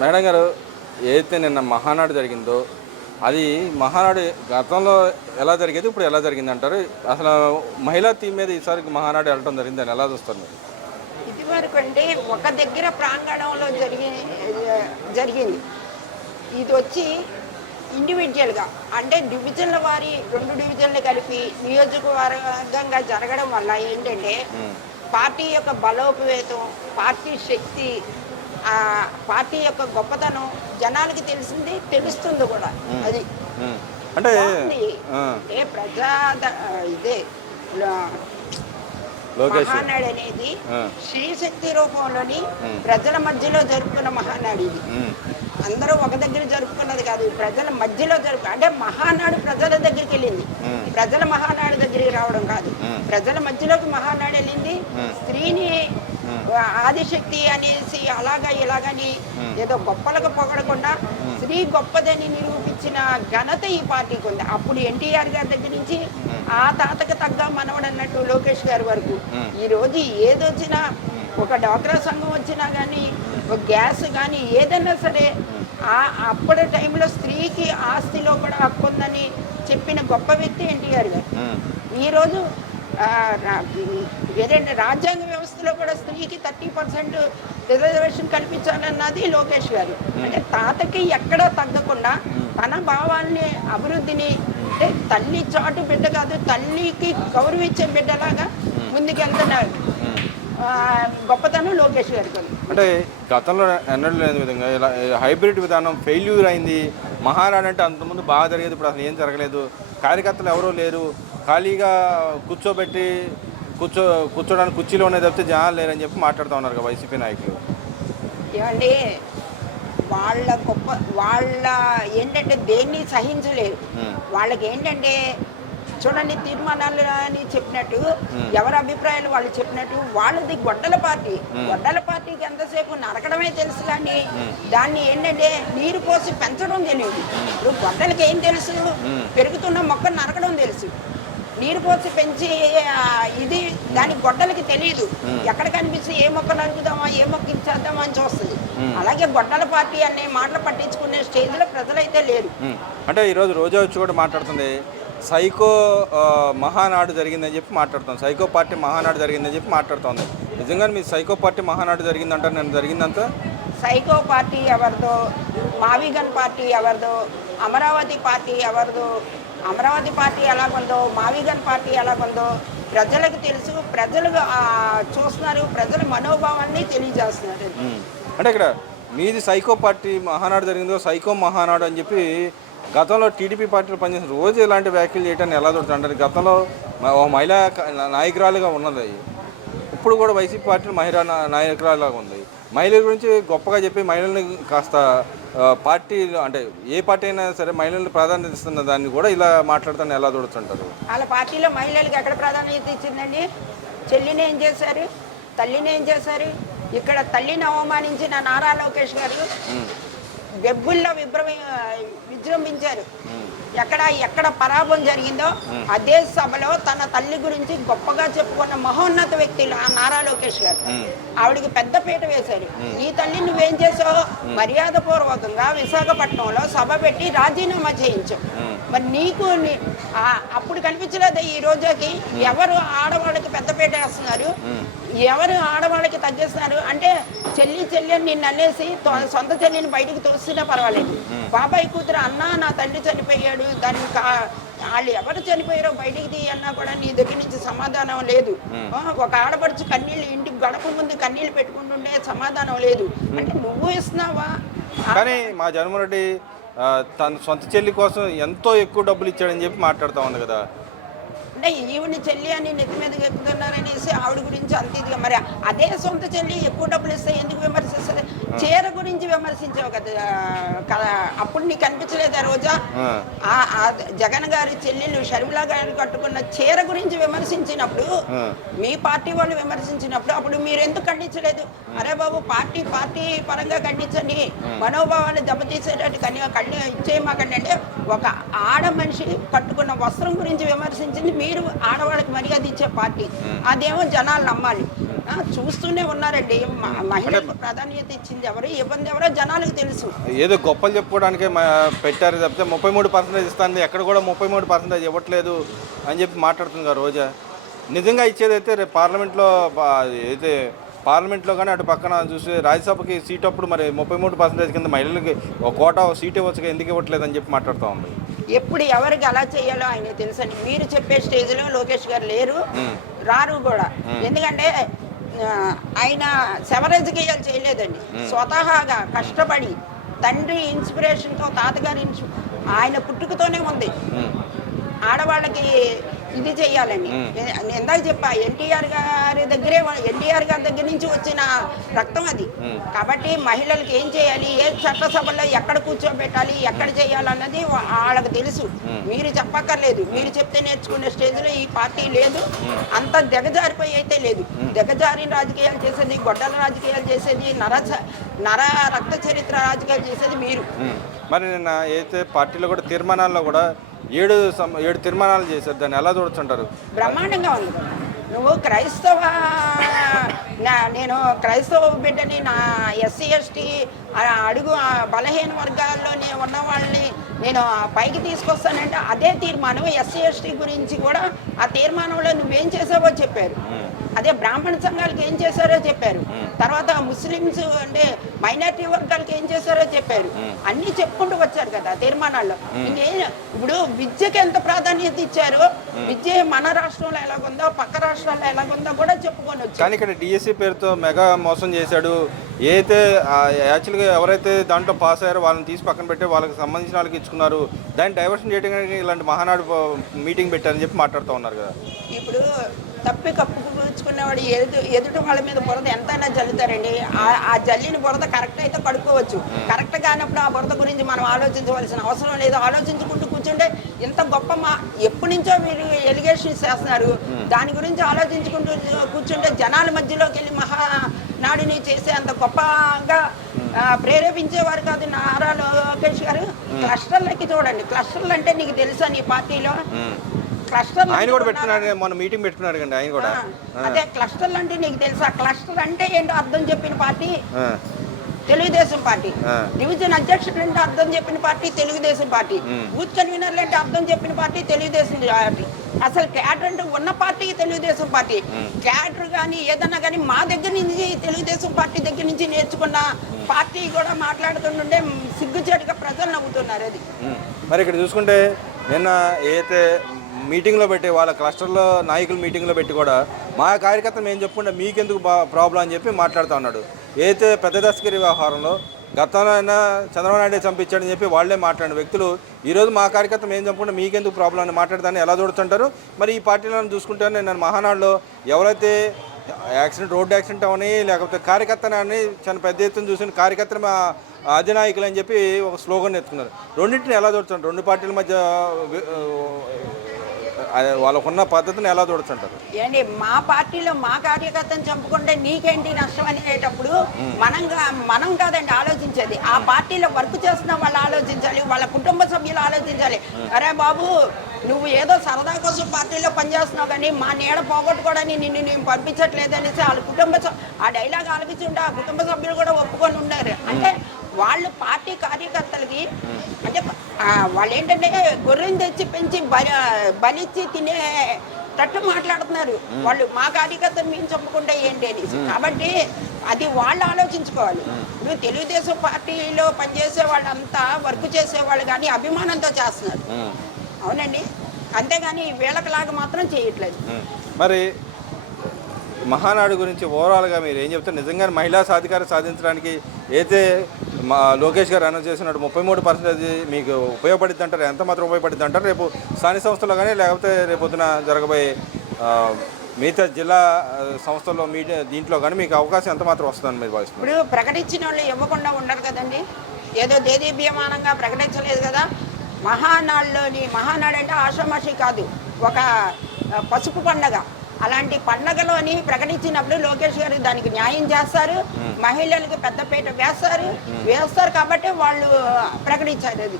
Madam గారు, ఏదైతే నిన్న మహానాడు జరిగిందో అది మహానాడు గతంలో ఎలా జరిగేది, ఇప్పుడు ఎలా జరిగింది అంటారు? అసలు మహిళా థీమ్ మీద ఈసారి మహానాడు వెళ్ళడం జరిగింది అని ఎలా చూస్తారు మీరు? ఇదివరకు అంటే ఒక దగ్గర ప్రాంగణంలో జరిగింది. ఇది వచ్చి ఇండివిజువల్గా అంటే డివిజన్ల వారి 2 డివిజన్లు కలిపి నియోజకవర్గంగా జరగడం వల్ల ఏంటంటే పార్టీ యొక్క బలోపేతం, పార్టీ శక్తి, పార్టీ యొక్క గొప్పతనం జనాలకి తెలిసింది, తెలుస్తుంది కూడా. అది అంటే ఏ ప్రజా ఇదే మహానాడు అనేది శ్రీశక్తి రూపంలోని ప్రజల మధ్యలో జరుపుకున్న మహానాడు. ఇది అందరూ ఒక దగ్గర జరుపుకున్నది కాదు, ప్రజల మధ్యలో అంటే మహానాడు ప్రజల దగ్గరికి వెళ్ళింది, ప్రజల మహానాడు దగ్గరికి రావడం కాదు, ప్రజల మధ్యలోకి మహానాడు వెళ్ళింది. స్త్రీని ఆదిశక్తి అనేసి అలాగా ఇలాగని ఏదో గొప్పలకు పొగడకుండా స్త్రీ గొప్పదని నిరూపించిన ఘనత ఈ పార్టీకి ఉంది. అప్పుడు ఎన్టీఆర్ గారి దగ్గర నుంచి ఆ తాతకు తగ్గ మనవడు అన్నట్టు లోకేష్ గారి వరకు ఈ రోజు ఏదొచ్చినా, ఒక డాక్రా సంఘం వచ్చినా కానీ, ఒక గ్యాస్ కానీ, ఏదైనా సరే అప్పటి టైంలో స్త్రీకి ఆస్తిలో కూడా హక్కు ఉందని చెప్పిన గొప్ప వ్యక్తి ఎన్టీఆర్ గారు. ఈరోజు ఏదంటే రాజ్యాంగ వ్యవస్థలో కూడా స్త్రీకి 30% రిజర్వేషన్ కల్పించాలన్నది లోకేష్ గారు. అంటే తాతకి ఎక్కడా తగ్గకుండా తన భావాల్ని, అభివృద్ధిని, అంటే తల్లి చాటు బిడ్డ కాదు, తల్లికి గౌరవించే బిడ్డలాగా ముందుకెళ్తున్నారు. గొప్పతనం లోకేష్ గారికి. అంటే గతంలో ఎన్నడూ లేని విధంగా ఇలా హైబ్రిడ్ విధానం ఫెయిల్యూర్ అయింది. మహానాడు అంటే అంతకుముందు బాగా జరిగేది, ఇప్పుడు అసలు ఏం జరగలేదు, కార్యకర్తలు ఎవరూ లేరు, ఖాళీగా కూర్చోబెట్టి కూర్చోడానికి కుర్చీలోనే తప్పితే జనాలు లేరని చెప్పి మాట్లాడుతూ ఉన్నారు కదా వైసీపీ నాయకులు. ఏమండి, వాళ్ళ ఏంటంటే దేన్ని సహించలేరు. వాళ్ళకి ఏంటంటే చూడండి, తీర్మానాలు అని చెప్పినట్టు, ఎవరి అభిప్రాయాలు వాళ్ళు చెప్పినట్టు, వాళ్ళది గొడ్డల పార్టీ. గొడ్డల పార్టీకి ఎంతసేపు నరకడమే తెలుసు కానీ దాన్ని ఏంటంటే నీరు పోసి పెంచడం తెలియదు. ఇప్పుడు గొడ్డలకి ఏం తెలుసు? పెరుగుతున్న మొక్క నరకడం తెలుసు. నీరు పోసి పెంచి ఇది దాని గొడ్డలకి తెలియదు. ఎక్కడ కనిపిస్తే ఏ మొక్క నరుకుదామా, ఏ మొక్క ఇచ్చేద్దామా అని చూస్తుంది. అలాగే గొడ్డల పార్టీ అనే మాటలు పట్టించుకునే స్టేజ్లో ప్రజలైతే లేరు. అంటే ఈరోజు రోజా వచ్చి కూడా మాట్లాడుతుంది, సైకో మహానాడు జరిగిందని చెప్పి మాట్లాడుతాం, సైకో పార్టీ మహానాడు జరిగిందని చెప్పి మాట్లాడుతుంది. నిజంగా మీ సైకో పార్టీ మహానాడు జరిగిందంటారు? నేను జరిగిందంతా సైకో పార్టీ ఎవరిదో, మావిగన్ పార్టీ ఎవరిదో, అమరావతి పార్టీ ఎవరిదో, అమరావతి పార్టీ ఎలాగుందో, మావిగన్ పార్టీ ఎలాగుందో ప్రజలకు తెలుసు. ప్రజలు చూస్తున్నారు, ప్రజల మనోభావాన్ని తెలియజేస్తున్నారు. అంటే ఇక్కడ మీది సైకో పార్టీ మహానాడు జరిగిందో, సైకో మహానాడు అని చెప్పి గతంలో టీడీపీ పార్టీలో పనిచేసిన రోజు ఇలాంటి వ్యాఖ్యలు చేయడానికి ఎలా దొరుకుతుంది? గతంలో ఒక మహిళా నాయకురాలుగా ఉన్నది, ఇప్పుడు కూడా వైసీపీ పార్టీ మహిళా నాయకురాలుగా ఉంది. మహిళల గురించి గొప్పగా చెప్పి మహిళల్ని కాస్త పార్టీ అంటే ఏ పార్టీ అయినా సరే మహిళలను ప్రాధాన్యత ఇస్తున్న దాన్ని కూడా ఇలా మాట్లాడుతాను ఎలా చూడొచ్చుంటారు? వాళ్ళ పార్టీలో మహిళలకు ఎక్కడ ప్రాధాన్యత ఇచ్చిందండి? చెల్లిని ఏం చేశారు, తల్లిని ఏం చేశారు? ఇక్కడ తల్లిని అవమానించిన నారా లోకేష్ గారు వెబ్బుల్లో విజృంభించారు. ఎక్కడ పరాభవం జరిగిందో అదే సభలో తన తల్లి గురించి గొప్పగా చెప్పుకున్న మహోన్నత వ్యక్తి నారా లోకేష్ గారు. ఆవిడికి పెద్ద పీట వేశారు. ఈ తల్లి నువ్వేం చేసావు? మర్యాద పూర్వకంగా విశాఖపట్నంలో సభ పెట్టి రాజీనామా చేయించావు. మరి నీకు అప్పుడు కనిపించలేదు ఈ రోజుకి ఎవరు ఆడవాళ్ళకి పెద్ద పీట వేస్తున్నారు, ఎవరు ఆడవాళ్ళకి తగ్గిస్తున్నారు? అంటే చెల్లి అని నిన్ను అనేసి సొంత చెల్లిని బయటికి తోసినా పర్వాలేదు, బాబాయ్ కూతురు అన్నా నా తండ్రి చనిపోయాడు, దాన్ని వాళ్ళు ఎవరు చనిపోయారో బయటికి తీయన్నా కూడా నీ దగ్గర నుంచి సమాధానం లేదు. ఒక ఆడపడుచు కన్నీళ్ళు ఇంటికి గడప ముందు కన్నీళ్ళు పెట్టుకుంటుంటే సమాధానం లేదు. అంటే నువ్వు ఇస్తున్నావా? కానీ మా జగన్మోహన్ రెడ్డి తన సొంత చెల్లి కోసం ఎంతో ఎక్కువ డబ్బులు ఇచ్చాడని చెప్పి మాట్లాడుతూ ఉంది కదా. అంటే ఈవిని చెల్లి అని నెత్తి మీదకి ఎక్కుతున్నారనేసి ఆవిడ గురించి అంత ఇదిగా, మరి అదే సొంత చెల్లి ఎక్కువ డబ్బులు ఇస్తే ఎందుకు విమర్శిస్తుంది? చీర గురించి విమర్శించావు కదా అప్పుడు నీకు అనిపించలేదా రోజా? జగన్ గారి చెల్లెలు షర్మిలా గారిని కట్టుకున్న చీర గురించి విమర్శించినప్పుడు, మీ పార్టీ వాళ్ళు విమర్శించినప్పుడు అప్పుడు మీరు ఎందుకు ఖండించలేదు? అరే బాబు, పార్టీ పరంగా ఖండించండి, మనోభావాన్ని దెబ్బతీసేటట్టు ఇచ్చేయమాకండి. అంటే ఒక ఆడ మనిషి కట్టుకున్న వస్త్రం గురించి విమర్శించింది మీరు ఆడవాళ్ళకి మర్యాద ఇచ్చే పార్టీ, అదేమో జనాలు నమ్మాలి. చూస్తూనే ఉన్నారండి. మహిళలకు ప్రాధాన్యత ఇచ్చింది ఎవరు, ఇబ్బంది ఎవరో జనాలకు తెలుసు. ఏదో గొప్పలు చెప్పుకోవడానికే పెట్టారు తప్పితే 33% ఇస్తాను, ఎక్కడ కూడా 33% ఇవ్వట్లేదు అని చెప్పి మాట్లాడుతున్నారు రోజా. నిజంగా ఇచ్చేదైతే రేపు పార్లమెంట్లో అయితే పార్లమెంట్లో కానీ అటు పక్కన చూసి రాజ్యసభకి సీట్ అప్పుడు మరి 33% కింద మహిళలకి ఒక కోటా సీట్ ఇవ్వచ్చుగా, ఎందుకు ఇవ్వట్లేదు అని చెప్పి మాట్లాడుతూ ఉంది. ఎప్పుడు ఎవరికి ఎలా చేయాలో ఆయన తెలుసండి. మీరు చెప్పే స్టేజ్లో లోకేష్ గారు లేరు, రారు కూడా. ఎందుకంటే ఆయన శవ రాజకీయాలు చేయలేదండి. స్వతహాగా కష్టపడి తండ్రి ఇన్స్పిరేషన్తో, తాతగారి ఆయన పుట్టుకతోనే ఉంది ఆడవాళ్ళకి ఇది చెయ్యాలని. ఎందాక చెప్పా, ఎన్టీఆర్ గారి దగ్గర నుంచి వచ్చిన రక్తం అది. కాబట్టి మహిళలకు ఏం చేయాలి, ఏ చట్టసభల్లో ఎక్కడ కూర్చోబెట్టాలి, ఎక్కడ చేయాలన్నది వాళ్ళకి తెలుసు. మీరు చెప్పక్కర్లేదు. మీరు చెప్తే నేర్చుకునే స్టేజ్లో ఈ పార్టీ లేదు. అంత దిగజారిపోయి అయితే లేదు. దిగజారిన రాజకీయాలు చేసేది, గొడ్డల రాజకీయాలు చేసేది, నర రక్త చరిత్ర రాజకీయాలు చేసేది మీరు. మరి నిన్న అయితే పార్టీలో కూడా తీర్మానాల్లో కూడా 7 తీర్మానాలు చేశారు. దాన్ని ఎలా చూడొచ్చుంటారు? బ్రహ్మాండంగా ఉంది. నువ్వు నేను క్రైస్తవ బిడ్డని, నా ఎస్సీ ఎస్టీ అడుగు బలహీన వర్గాల్లో ఉన్న వాళ్ళని నేను పైకి తీసుకొస్తానంటే అదే తీర్మానం. ఎస్సీ ఎస్టీ గురించి కూడా ఆ తీర్మానంలో నువ్వేం చేసావో చెప్పారు. అదే బ్రాహ్మణ సంఘాలకు ఏం చేశారో చెప్పారు. తర్వాత ముస్లిమ్స్ అంటే మైనారిటీ వర్గాలకు ఏం చేశారో చెప్పారు. అన్నీ చెప్పుకుంటూ వచ్చారు కదా తీర్మానాల్లో. ఇప్పుడు విద్యకి ఎంత ప్రాధాన్యత ఇచ్చారో, విద్య మన రాష్ట్రంలో ఎలాగుందో పక్క రాష్ట్రాల్లో ఎలాగుందో కూడా చెప్పుకొని వచ్చారు. కానీ ఇక్కడ డిఎస్సి పేరుతో మెగా మోసం చేశాడు. ఏదైతే యాక్చువల్గా ఎవరైతే దాంట్లో పాస్ అయ్యారో వాళ్ళని తీసి పక్కన పెట్టి వాళ్ళకి సంబంధించిన వాళ్ళకి ఇచ్చుకున్నారు. దాన్ని డైవర్షన్ చేయడానికి ఇలాంటి మహానాడు మీటింగ్ పెట్టారని చెప్పి మాట్లాడుతూ ఉన్నారు కదా. ఇప్పుడు తప్పి కప్పుకునేవాడు ఎదుటి వాళ్ళ మీద బురద ఎంతైనా జల్లుతారండి. ఆ జల్లిన బురద కరెక్ట్ అయితే కడుక్కోవచ్చు. కరెక్ట్ కానప్పుడు ఆ బురద గురించి మనం ఆలోచించవలసిన అవసరం లేదు. ఆలోచించుకుంటూ కూర్చుంటే ఇంత గొప్ప ఎప్పటి నుంచో మీరు ఎలిగేషన్స్ చేస్తున్నారు. దాని గురించి ఆలోచించుకుంటూ కూర్చుంటే జనాల మధ్యలోకి వెళ్ళి మహానాడిని చేసే అంత గొప్పగా ప్రేరేపించేవారు కాదు నారా లోకేష్ గారు. క్లస్టర్లకి చూడండి. క్లస్టర్లు అంటే నీకు తెలుసా నీ పార్టీలో? ఆయన కూడా పెట్టుకున్నాడు, మొన్న మీటింగ్ పెట్టుకున్నాడు కండి ఆయన కూడా. అదే క్లస్టర్లు అంటే నీకు తెలుసా? క్లస్టర్ అంటే ఏంటో అర్థం చెప్పిన పార్టీ తెలుగుదేశం పార్టీ. డివిజన్ అధ్యక్షుడు అంటే అర్థం చెప్పిన పార్టీ తెలుగుదేశం పార్టీ. బూత్ కన్వీనర్లు అంటే అర్థం చెప్పిన పార్టీ తెలుగుదేశం పార్టీ. అసలు క్యాడర్ అంటే ఉన్న పార్టీ తెలుగుదేశం పార్టీ. క్యాడర్ కానీ ఏదన్నా కానీ మా దగ్గర నుంచి తెలుగుదేశం పార్టీ దగ్గర నుంచి నేర్చుకున్న పార్టీ కూడా మాట్లాడుతుండే సిగ్గుచేటుగా ప్రజలు నవ్వుతున్నారు. అది మరి ఇక్కడ చూసుకుంటే నిన్న ఏదైతే మీటింగ్లో పెట్టి వాళ్ళ క్లస్టర్లో నాయకులు మీటింగ్లో పెట్టి కూడా మా కార్యకర్తలు ఏం చెప్పుకుంటే మీకెందుకు ప్రాబ్లం అని చెప్పి మాట్లాడుతూ ఉన్నాడు. ఏదైతే పెద్ద దస్తగిరి వ్యవహారంలో గతంలో అయినా చంద్రబాబు నాయుడు చంపించాడని చెప్పి వాళ్ళే మాట్లాడిన వ్యక్తులు ఈరోజు మా కార్యకర్తలు ఏం చెప్పుకుంటే మీకెందుకు ప్రాబ్లం అని మాట్లాడదాన్ని ఎలా చూడుతుంటారు? మరి ఈ పార్టీలను చూసుకుంటే నేను మహానాడులో ఎవరైతే రోడ్డు యాక్సిడెంట్ అవని లేకపోతే కార్యకర్తని చాలా పెద్ద ఎత్తున చూసిన కార్యకర్తలు మా అధినాయకులు అని చెప్పి ఒక స్లోగన్ ఎత్తుకున్నారు. రెండింటిని ఎలా చూడుతుంటారు? రెండు పార్టీల మధ్య వాళ్ళకున్న పద్ధతిని ఎలా చూడొచ్చుంటారు? ఏంటి మా పార్టీలో మా కార్యకర్తను చంపుకుంటే నీకేంటి నష్టం అనేటప్పుడు మనం కాదండి ఆలోచించేది. ఆ పార్టీలో వర్క్ చేస్తున్న వాళ్ళు ఆలోచించాలి, వాళ్ళ కుటుంబ సభ్యులు ఆలోచించాలి. అరే బాబు, నువ్వు ఏదో సరదా కోసం పార్టీలో పనిచేస్తున్నావు కానీ మా నీడ పోగొట్టుకోవడానికి నిన్ను నేను పంపించట్లేదు అనేసి వాళ్ళ ఆ డైలాగ్ ఆలోచించుంటే ఆ కుటుంబ సభ్యులు కూడా ఒప్పుకొని ఉన్నారు. అంటే వాళ్ళు పార్టీ కార్యకర్తలకి అంటే వాళ్ళు ఏంటంటే గొర్రెని తెచ్చి పెంచి బలిచ్చి తినేటట్టు మాట్లాడుతున్నారు. వాళ్ళు మా కార్యకర్తలు మేము చంపుకుంటే ఏంటి అని. కాబట్టి అది వాళ్ళు ఆలోచించుకోవాలి. నువ్వు తెలుగుదేశం పార్టీలో పనిచేసే వాళ్ళంతా వర్క్ చేసేవాళ్ళు కానీ అభిమానంతో చేస్తున్నారు. అవునండి, అంతేగాని వీళ్ళకిలాగా మాత్రం చేయట్లేదు. మరి మహానాడు గురించి ఓవరాల్గా మీరు ఏం చెప్తారు? నిజంగా మహిళా సాధికారం సాధించడానికి అయితే లోకేష్ గారు అనౌన్స్ చేసినట్టు 33% మీకు ఉపయోగపడుద్ది అంటారు? ఎంత మాత్రం ఉపయోగపడుద్ది అంటారు? రేపు స్థానిక సంస్థలో కానీ లేకపోతే రేపొద్దున జరగబోయే మిగతా జిల్లా సంస్థల్లో దీంట్లో కానీ మీకు అవకాశం ఎంత మాత్రం వస్తుందని మీరు భావిస్తున్నారు? ఇప్పుడు ప్రకటించిన వాళ్ళు ఇవ్వకుండా ఉండరు కదండి. ఏదో దేదీప్యమానంగా ప్రకటించలేదు కదా. మహానాడు అంటే ఆషామాషి కాదు, ఒక పసుపు పండగ. అలాంటి పండగలోని ప్రకటించినప్పుడు లోకేష్ గారు దానికి న్యాయం చేస్తారు, మహిళలకు పెద్దపీట వేస్తారు కాబట్టి వాళ్ళు ప్రకటించారు. అది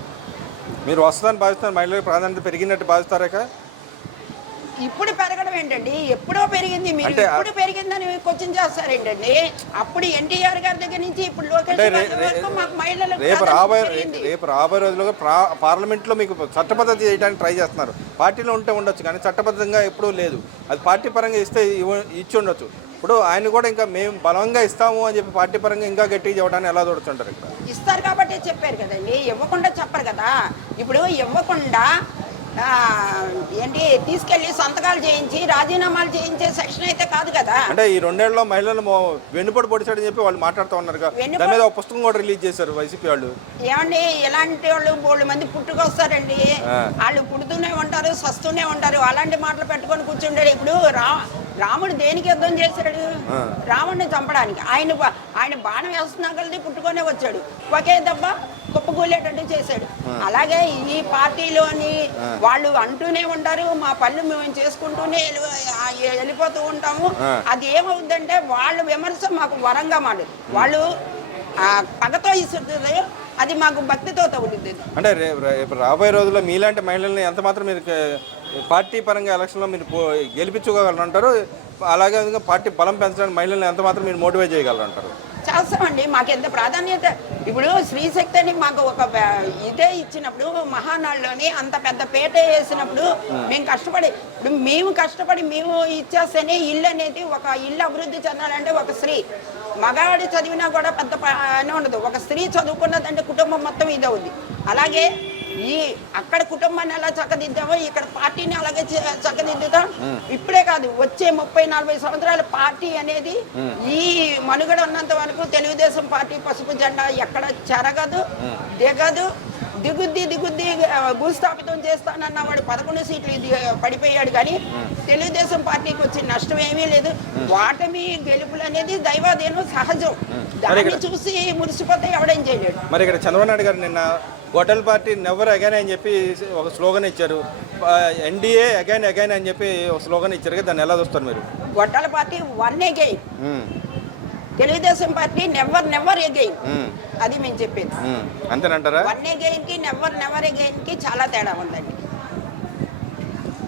మీరు వస్తుందని భావిస్తున్నారు? మహిళలకు ప్రాధాన్యత పెరిగినట్టు భావిస్తారా? ఇప్పుడు పెరగడం ఏంటండి? ఎప్పుడో పెరిగింది. మీరు అంటే ఇప్పుడు పెరిగిందని క్వశ్చన్ చేస్తారేంటండి? అప్పుడు ఎన్టీఆర్ గారి దగ్గర నుంచి ఇప్పుడు లోకేష్ అంటే గారి వరకు మాకు మహిళలకు రేపు ప్రాధాన్యత పెరిగింది. రాబోయే రోజుల్లో పార్లమెంట్లో మీకు చట్టబద్ధత చేయడానికి ట్రై చేస్తున్నారు. పార్టీలో ఉంటే ఉండొచ్చు కానీ చట్టబద్ధంగా ఎప్పుడూ లేదు. అది పార్టీ పరంగా ఇస్తే ఇచ్చి ఉండొచ్చు. ఇప్పుడు ఆయన కూడా ఇంకా మేము బలంగా ఇస్తాము అని చెప్పి పార్టీ పరంగా ఇంకా గట్టిగా చెప్పడానికి ఎలా చూడుతుంటారు ఇక్కడ? ఇస్తారు కాబట్టి చెప్పారు కదండి, ఇవ్వకుండా చెప్పరు కదా. ఇప్పుడు ఇవ్వకుండా ఏంటి తీసుకెళ్లి సంతకాలు చేయించి రాజీనామాలు చేయించే సెక్షన్ అయితే కాదు కదా. అంటే ఈ 2 ఏళ్లలో మహిళలు వెన్నుపోటు పొడిచాడని చెప్పి వాళ్ళు మాట్లాడుతూ ఉన్నారు. దాని మీద ఒక పుస్తకం కూడా రిలీజ్ చేశారు వైసీపీ వాళ్ళు. ఏమండి, ఇలాంటి వాళ్ళు 3 మంది పుట్టుకొస్తారండి. వాళ్ళు పుడుతూనే ఉంటారు, సస్తూనే ఉంటారు. అలాంటి మాటలు పెట్టుకొని కూర్చుంటాడు. ఇప్పుడు రాముడు దేనికి యుద్ధం చేశాడు? రాముడిని చంపడానికి. ఆయన బాణం వేస్తున్నా కలిసి పుట్టుకొనే వచ్చాడు. ఒకే దెబ్బ కుప్పకూలేటట్టు చేశాడు. అలాగే ఈ పార్టీలోని వాళ్ళు అంటూనే ఉంటారు, మా పనులు మేము చేసుకుంటూనే వెళ్ళిపోతూ ఉంటాము. అది ఏమవుతుందంటే వాళ్ళ విమర్శ మాకు వరంగా మాడదు. వాళ్ళు పగతో ఇస్తుంది, అది మాకు భక్తితో తగులుతుంది. అంటే రేపు రాబోయే రోజుల్లో మీలాంటి మహిళల్ని ఎంత మాత్రం మీరు పార్టీ పరంగా ఎలక్షన్లో మీరు గెలిపించుకోగలరంటారు? అలాగే పార్టీ బలం పెంచడానికి మహిళల్ని ఎంత మాత్రం మీరు మోటివేట్ చేయగలరంటారు? చేస్తామండి. మాకు ఎంత ప్రాధాన్యత. ఇప్పుడు స్త్రీశక్తి అని మాకు ఒక ఇదే ఇచ్చినప్పుడు, మహానాడులోని అంత పెద్ద పేట వేసినప్పుడు మేము కష్టపడి మేము ఇచ్చేస్తేనే ఇల్లు అనేది, ఒక ఇల్లు అభివృద్ధి చెందాలంటే ఒక స్త్రీ, మగాడి చదివినా కూడా పెద్ద పని ఉండదు. ఒక స్త్రీ చదువుకున్నదంటే కుటుంబం మొత్తం ఇదే ఉంది. అలాగే అక్కడ కుటుంబాన్ని ఎలా చక్కదిద్దామో ఇక్కడ పార్టీని అలాగే చక్కదిద్దుతాం. ఇప్పుడే కాదు, వచ్చే 30-40 సంవత్సరాల పార్టీ అనేది ఈ మనుగడ ఉన్నంత వరకు తెలుగుదేశం పార్టీ పసుపు జెండా ఎక్కడ చెరగదు, దిగుద్ది భూస్థాపితం చేస్తానన్న వాడు 11 సీట్లు పడిపోయాడు. కానీ తెలుగుదేశం పార్టీకి వచ్చే నష్టం ఏమీ లేదు. వాటమి గెలుపులు అనేది దైవాధీనం, సహజం. దాన్ని చూసి మురిసిపోతే ఎవడేం చేయలేడు. మరి ఇక్కడ చంద్రబాబు నాయుడు గారు నిన్న గొడ్డల పార్టీ నెవర్ అగైన్ అని చెప్పి ఒక స్లోగన్ ఇచ్చారు. ఎన్డీఏ అగైన్ అని చెప్పి ఒక స్లోగన్ ఇచ్చారు. దాన్ని ఎలా చూస్తారు మీరు? గొడ్డల party one again, Telugu Desam party never again. అది మేము చెప్పేది. అంతేనంటారా? వన్ అగైన్ కి నెవర్ అగైన్ కి చాలా తేడా ఉందండి.